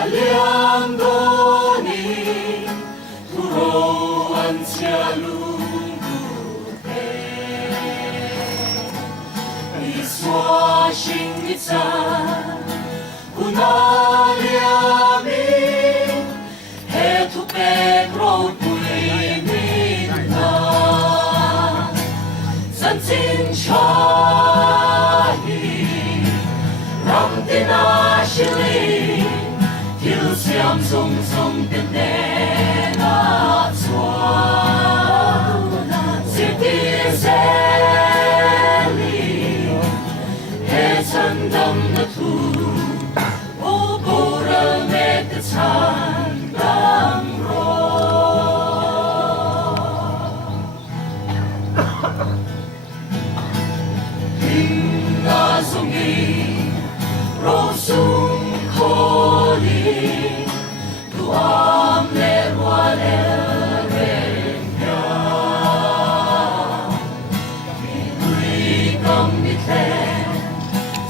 aliandoni turuan sialungute iswashing itza unaliami hetu pegro puinina zantin shahi ram dinashili Till siam sung sung den na zwa City Sally He chan dam na tu O bora me te chan dam ro Hing na zongi Ro sung Tu am le roale regna Minui kam mithe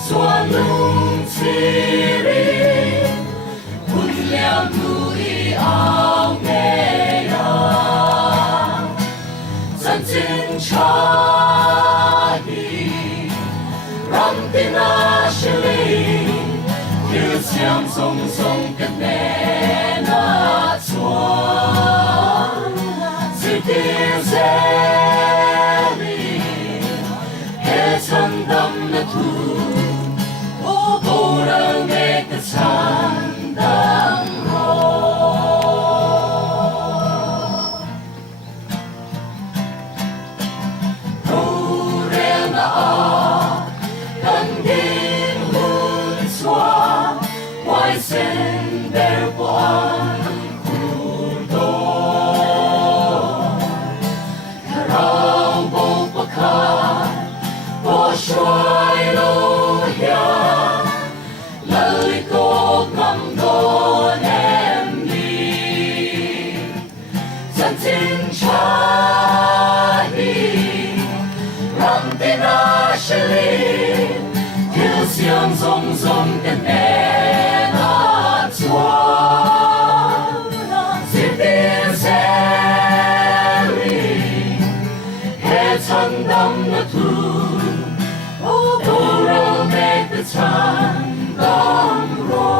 Suanung siri Punyam nui au ngeya Zantin chahi Ram dinashili Siam song song cái nè na chua City Sally He chan dam na tu O bora nghe cái chan dam ro Rô re na a Kan din hun xóa Why send their one kudo Karang bo pakat Bo shuai lo ya Lali ko ngam don em đi Dân tin chahi Ram tin ashali Till siam zong zong den Chan dam na tu O bora make the chan dam ro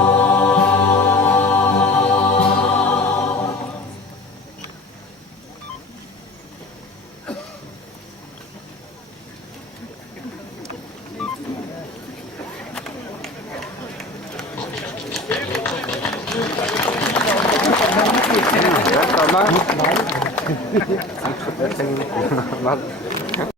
Tama.